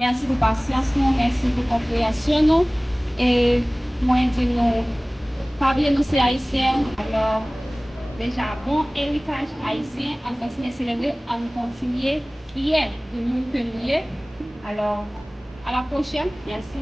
Merci pour patience, nous, merci pour compréhension. Nous. Et moi, je nous parler, nous, c'est haïtien. Alors, déjà, bon héritage haïtien, en continue célébrer, en continuer hier de nous tenir. Alors, à la prochaine. Merci.